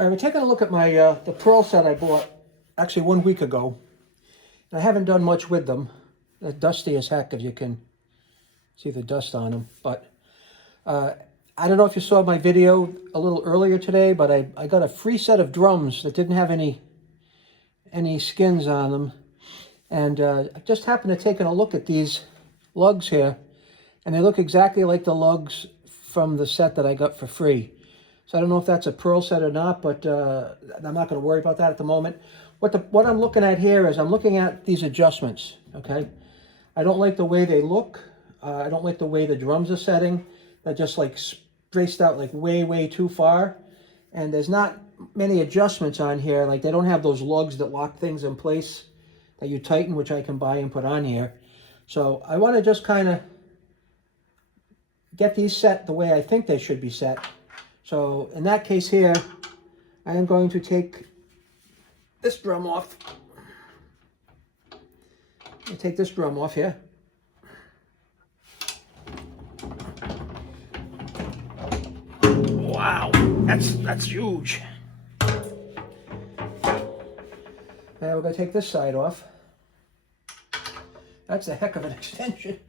All right, we're taking a look at my the pearl set I bought actually 1 week ago. And I haven't done much with them. They're dusty as heck, if you can see the dust on them. But I don't know if you saw my video a little earlier today, but I got a free set of drums that didn't have any skins on them. And I just happened to take a look at these lugs here, and they look exactly like the lugs from the set that I got for free. So I don't know if that's a pearl set or not, but I'm not going to worry about that at the moment. What I'm looking at here is I'm looking at these adjustments, okay? I don't like the way they look. I don't like the way the drums are setting. They're just like spaced out like way too far. And there's not many adjustments on here. Like they don't have those lugs that lock things in place that you tighten, which I can buy and put on here. So I want to just kind of get these set the way I think they should be set. So in that case here, I am going to take this drum off. I'll take this drum off here. Wow, that's huge. Now we're going to take this side off. That's a heck of an extension.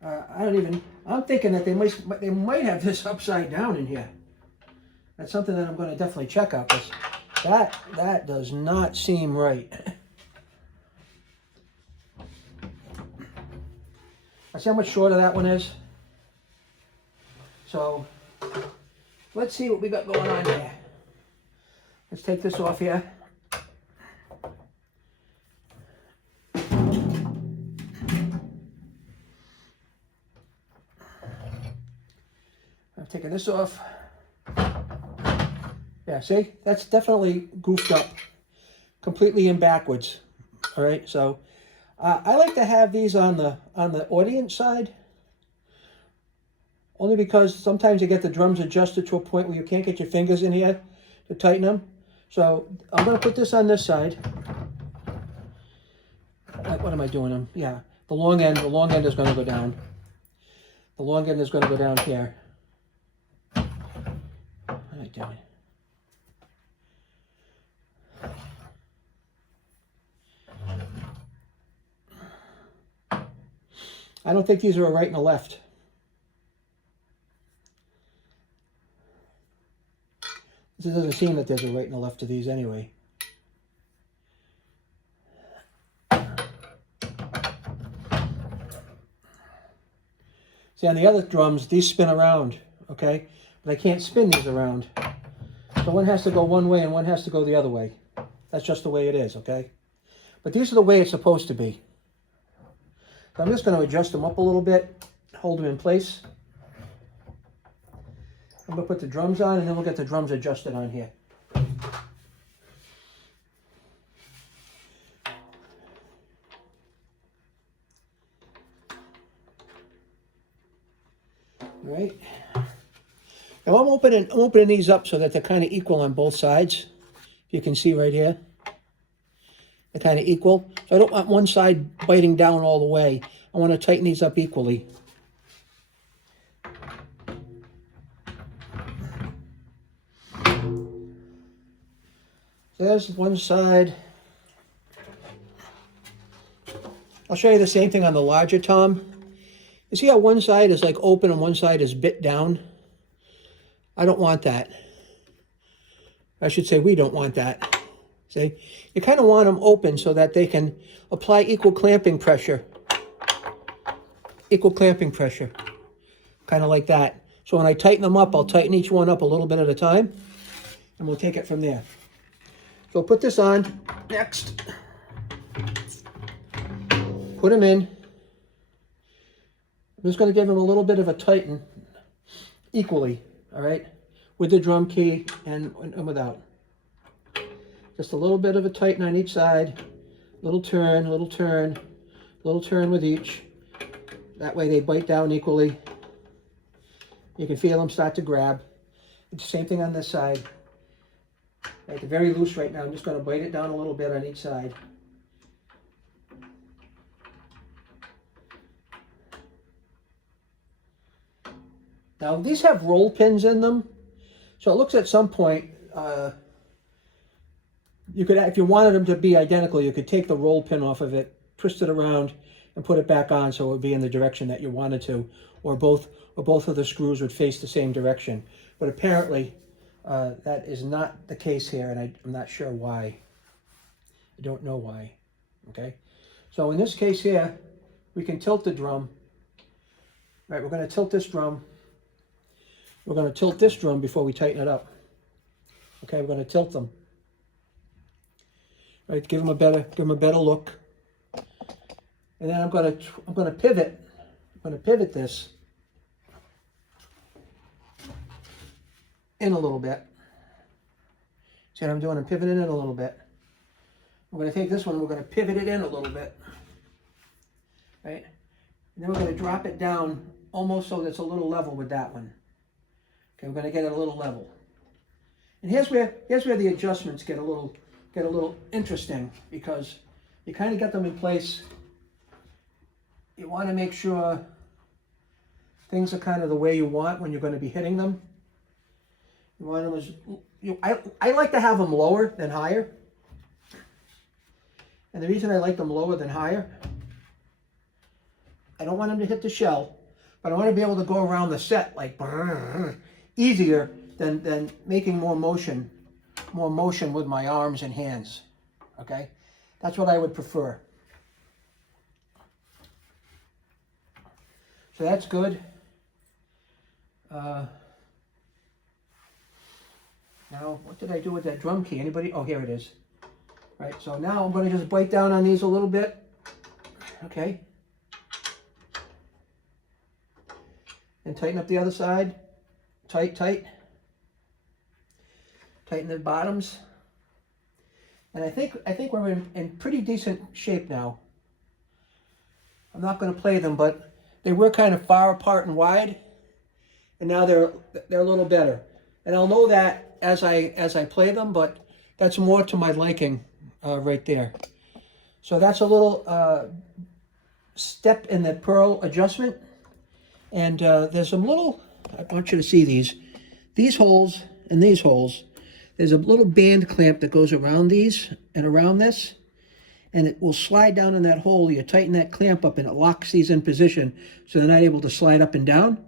I'm thinking that they might have this upside down in here. That's something that I'm going to definitely check out, because that does not seem right. See how much shorter that one is? So let's see what we got going on here. Let's take this off here. I'm taking this off. Yeah, see? That's definitely goofed up. Completely in backwards. All right, so I like to have these on the audience side. Only because sometimes you get the drums adjusted to a point where you can't get your fingers in here to tighten them. So I'm going to put this on this side. What am I doing? Yeah, the long end is going to go down. The long end is going to go down here. What am I doing? I don't think these are a right and a left. It doesn't seem that there's a right and a left to these anyway. See, on the other drums, these spin around, okay? But I can't spin these around. So one has to go one way and one has to go the other way. That's just the way it is, okay? But these are the way it's supposed to be. So I'm just going to adjust them up a little bit, hold them in place. I'm going to put the drums on, and then we'll get the drums adjusted on here. All right. Now I'm opening these up so that they're kind of equal on both sides. You can see right here. They're kind of equal. So I don't want one side biting down all the way. I want to tighten these up equally. There's one side. I'll show you the same thing on the larger tom. You see how one side is like open and one side is bit down? I don't want that. I should say we don't want that. See? You kind of want them open so that they can apply equal clamping pressure. Equal clamping pressure. Kind of like that. So when I tighten them up, I'll tighten each one up a little bit at a time, and we'll take it from there. So put this on next. Put them in. I'm just going to give them a little bit of a tighten equally, all right, with the drum key and without. Just a little bit of a tighten on each side, little turn, little turn, little turn with each. That way they bite down equally. You can feel them start to grab. It's the same thing on this side. Right, they're very loose right now. I'm just going to bite it down a little bit on each side. Now these have roll pins in them, so it looks at some point you could, if you wanted them to be identical, you could take the roll pin off of it, twist it around, and put it back on so it would be in the direction that you wanted to, or both of the screws would face the same direction. But apparently, that is not the case here, and I'm not sure why. I don't know why. Okay, so in this case here, we can tilt the drum. Right, we're going to tilt this drum. We're going to tilt this drum before we tighten it up. Okay, we're going to tilt them. Right, give them a better look. And then I'm going to pivot. I'm going to pivot this in a little bit. See what I'm doing? I'm pivoting it a little bit. I'm going to take this one and we're going to pivot it in a little bit. Right? And then we're going to drop it down almost so that it's a little level with that one. Okay, we're going to get it a little level. And here's where the adjustments get a little interesting, because you kind of get them in place. You want to make sure things are kind of the way you want when you're going to be hitting them. You want them as, I like to have them lower than higher. And the reason I like them lower than higher, I don't want them to hit the shell, but I want to be able to go around the set like easier than making more motion with my arms and hands. Okay, that's what I would prefer. So that's good. Now, what did I do with that drum key? Anybody? Oh, here it is. Right, so now I'm going to just bite down on these a little bit. Okay. And tighten up the other side. Tight. Tighten the bottoms. And I think we're in pretty decent shape now. I'm not going to play them, but they were kind of far apart and wide, and now they're a little better. And I'll know that as I play them, but that's more to my liking right there. So that's a little step in the pearl adjustment. And there's some little, I want you to see these holes and these holes. There's a little band clamp that goes around these and around this, and it will slide down in that hole. You tighten that clamp up and it locks these in position so they're not able to slide up and down.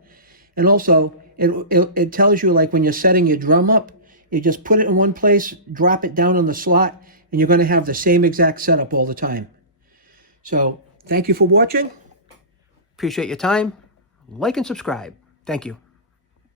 And also, it tells you, like when you're setting your drum up, you just put it in one place, drop it down in the slot, and you're going to have the same exact setup all the time. So, thank you for watching. Appreciate your time. Like and subscribe. Thank you.